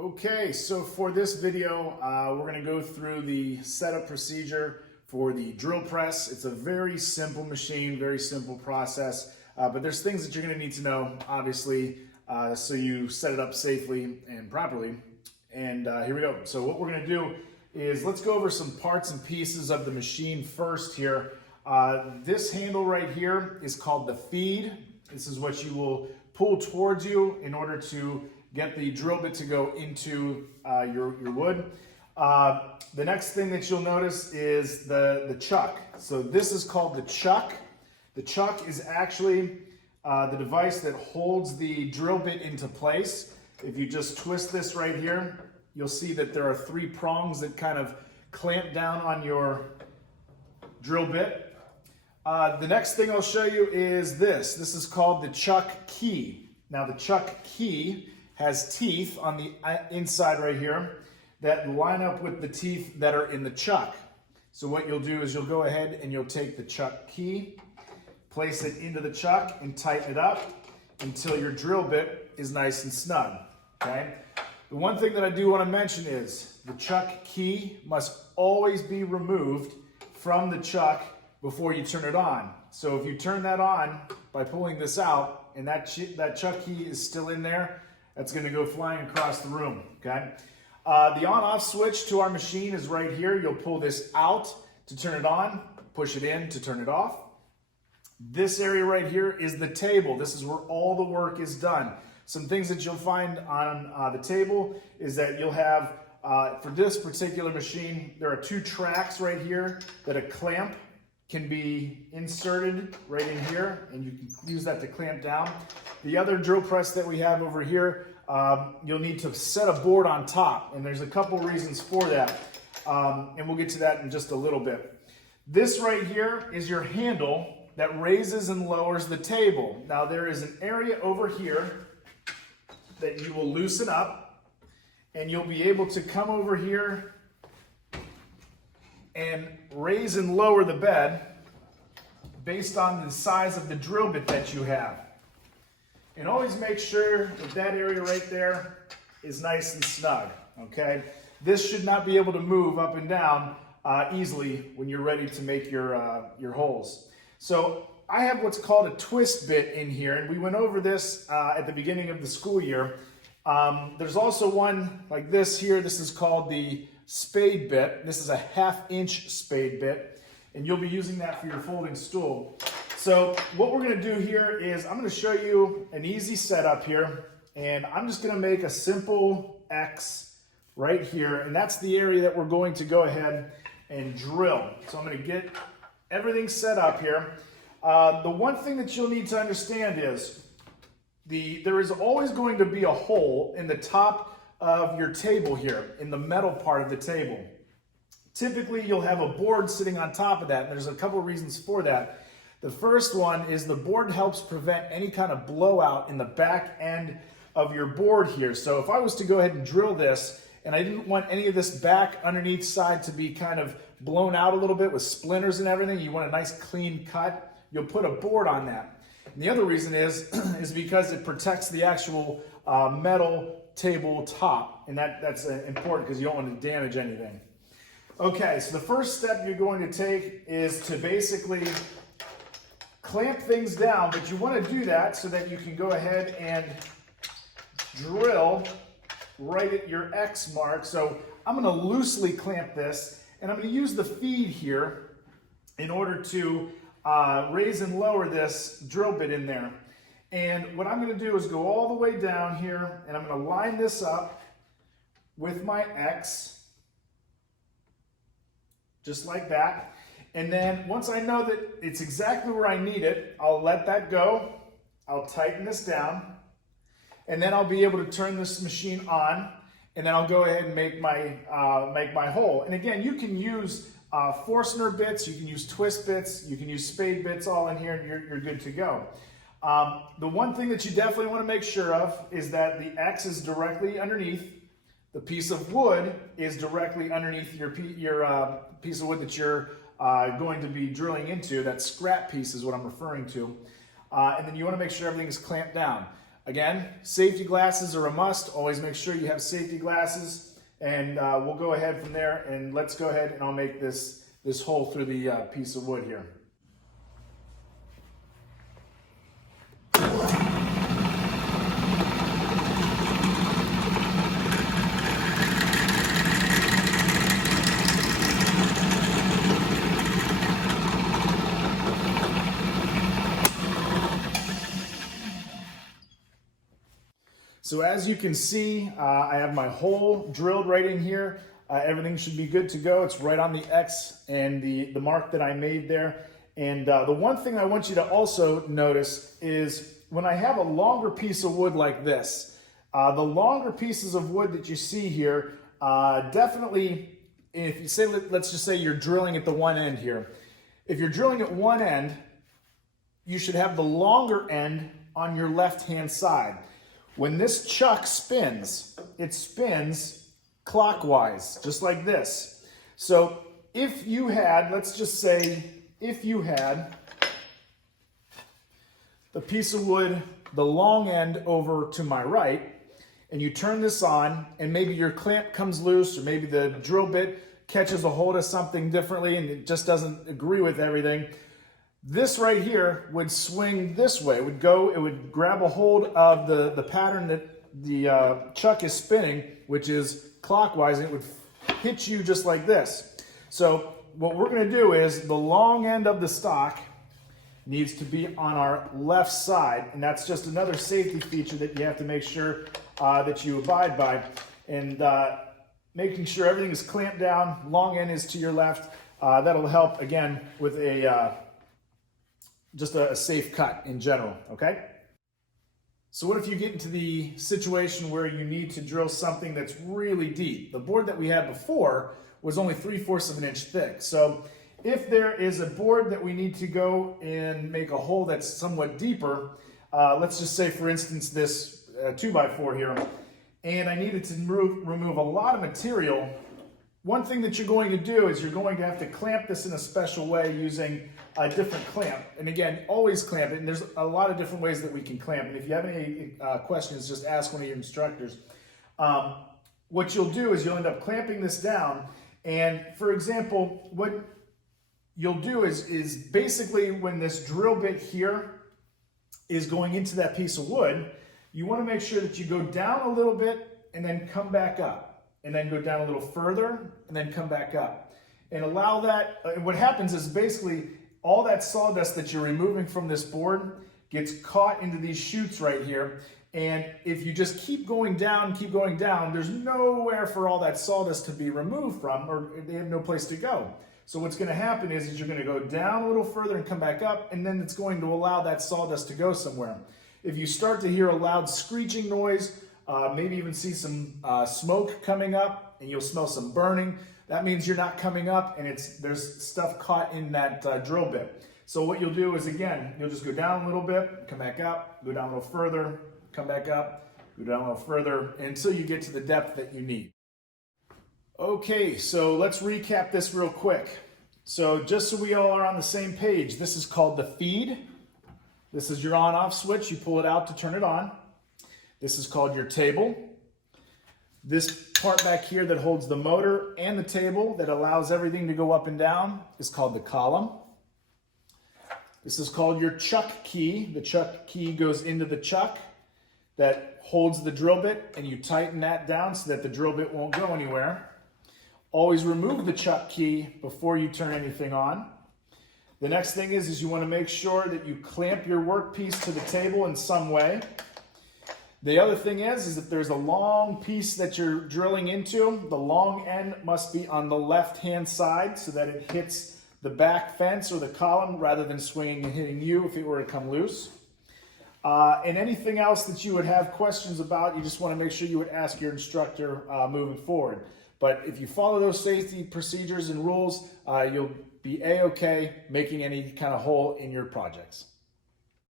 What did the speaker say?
Okay, so for this video, we're going to go through the setup procedure for the drill press. It's a very simple machine, very simple process, but there's things that you're going to need to know, obviously, so you set it up safely and properly. And here we go. So what we're going to do is let's go over some parts and pieces of the machine first here. This handle right here is called the feed. This is what you will pull towards you in order to get the drill bit to go into your wood. The next thing that you'll notice is the chuck. So this is called the chuck. The chuck is actually the device that holds the drill bit into place. If you just twist this right here, you'll see that there are 3 prongs that kind of clamp down on your drill bit. The next thing I'll show you is this. This is called the chuck key. Now the chuck key has teeth on the inside right here that line up with the teeth that are in the chuck. So what you'll do is you'll go ahead and you'll take the chuck key, place it into the chuck and tighten it up until your drill bit is nice and snug, okay? The one thing that I do want to mention is the chuck key must always be removed from the chuck before you turn it on. So if you turn that on by pulling this out and that chuck key is still in there, that's going to go flying across the room, okay? The on-off switch to our machine is right here. You'll pull this out to turn it on, push it in to turn it off. This area right here is the table. This is where all the work is done. Some things that you'll find on the table is that you'll have, for this particular machine, there are 2 tracks right here that a clamp can be inserted right in here, and you can use that to clamp down. The other drill press that we have over here, you'll need to set a board on top, and there's a couple reasons for that, and we'll get to that in just a little bit. This right here is your handle that raises and lowers the table. Now there is an area over here that you will loosen up, and you'll be able to come over here and raise and lower the bed based on the size of the drill bit that you have. And always make sure that that area right there is nice and snug, okay? This should not be able to move up and down easily when you're ready to make your holes. So I have what's called a twist bit in here, and we went over this at the beginning of the school year. There's also one like this here. This is called the spade bit. This is a 1/2-inch spade bit, and you'll be using that for your folding stool. So what we're going to do here is I'm going to show you an easy setup here, and I'm just going to make a simple X right here, and that's the area that we're going to go ahead and drill. So I'm going to get everything set up here. The one thing that you'll need to understand is there is always going to be a hole in the top of your table here, in the metal part of the table. Typically, you'll have a board sitting on top of that, and there's a couple reasons for that. The first one is the board helps prevent any kind of blowout in the back end of your board here. So if I was to go ahead and drill this, and I didn't want any of this back underneath side to be kind of blown out a little bit with splinters and everything, you want a nice clean cut, you'll put a board on that. And the other reason is because it protects the actual metal table top, and that's important because you don't want to damage anything. Okay, so the first step you're going to take is to basically clamp things down, but you want to do that so that you can go ahead and drill right at your X mark. So I'm going to loosely clamp this, and I'm going to use the feed here in order to raise and lower this drill bit in there. And what I'm going to do is go all the way down here, and I'm going to line this up with my X, just like that. And then once I know that it's exactly where I need it, I'll let that go. I'll tighten this down, and then I'll be able to turn this machine on, and then I'll go ahead and make my hole. And again, you can use Forstner bits, you can use twist bits, you can use spade bits all in here, and you're good to go. The one thing that you definitely want to make sure of is that the X is directly underneath. The piece of wood is directly underneath your piece of wood that you're going to be drilling into. That scrap piece is what I'm referring to. And then you want to make sure everything is clamped down. Again, safety glasses are a must. Always make sure you have safety glasses. And we'll go ahead from there, and let's go ahead and I'll make this hole through the piece of wood here. So as you can see, I have my hole drilled right in here. Everything should be good to go. It's right on the X and the mark that I made there. And the one thing I want you to also notice is when I have a longer piece of wood like this, the longer pieces of wood that you see here, definitely, if you say, let's just say you're drilling at the one end here. If you're drilling at one end, you should have the longer end on your left-hand side. When this chuck spins, it spins clockwise, just like this. So if you had, let's just say, if you had the piece of wood, the long end over to my right, and you turn this on, and maybe your clamp comes loose, or maybe the drill bit catches a hold of something differently and it just doesn't agree with everything, this right here would swing this way. It would grab a hold of the pattern that the chuck is spinning, which is clockwise, and it would hit you just like this. So what we're going to do is the long end of the stock needs to be on our left side, and that's just another safety feature that you have to make sure that you abide by. And making sure everything is clamped down, long end is to your left. That'll help, again, with just a safe cut in general, okay? So what if you get into the situation where you need to drill something that's really deep? The board that we had before was only 3/4 of an inch thick. So if there is a board that we need to go and make a hole that's somewhat deeper, let's just say, for instance, this 2x4 here, and I needed to remove a lot of material, one thing that you're going to do is you're going to have to clamp this in a special way using a different clamp. And again, always clamp it. And there's a lot of different ways that we can clamp. And if you have any questions, just ask one of your instructors. What you'll do is you'll end up clamping this down. And for example, what you'll do is basically when this drill bit here is going into that piece of wood, you want to make sure that you go down a little bit and then come back up. And then go down a little further, and then come back up. And allow that, and what happens is basically all that sawdust that you're removing from this board gets caught into these chutes right here. And if you just keep going down, there's nowhere for all that sawdust to be removed from, or they have no place to go. So what's gonna happen is you're gonna go down a little further and come back up, and then it's going to allow that sawdust to go somewhere. If you start to hear a loud screeching noise, maybe even see some smoke coming up, and you'll smell some burning, that means you're not coming up and there's stuff caught in that drill bit. So what you'll do is, again, you'll just go down a little bit, come back up, go down a little further, come back up, go down a little further, until you get to the depth that you need. Okay, so let's recap this real quick. So just so we all are on the same page, this is called the feed. This is your on-off switch. You pull it out to turn it on. This is called your table. This part back here that holds the motor and the table that allows everything to go up and down is called the column. This is called your chuck key. The chuck key goes into the chuck that holds the drill bit, and you tighten that down so that the drill bit won't go anywhere. Always remove the chuck key before you turn anything on. The next thing is you want to make sure that you clamp your workpiece to the table in some way. The other thing is if there's a long piece that you're drilling into, the long end must be on the left-hand side so that it hits the back fence or the column rather than swinging and hitting you if it were to come loose. And anything else that you would have questions about, you just want to make sure you would ask your instructor moving forward. But if you follow those safety procedures and rules, you'll be A-okay making any kind of hole in your projects.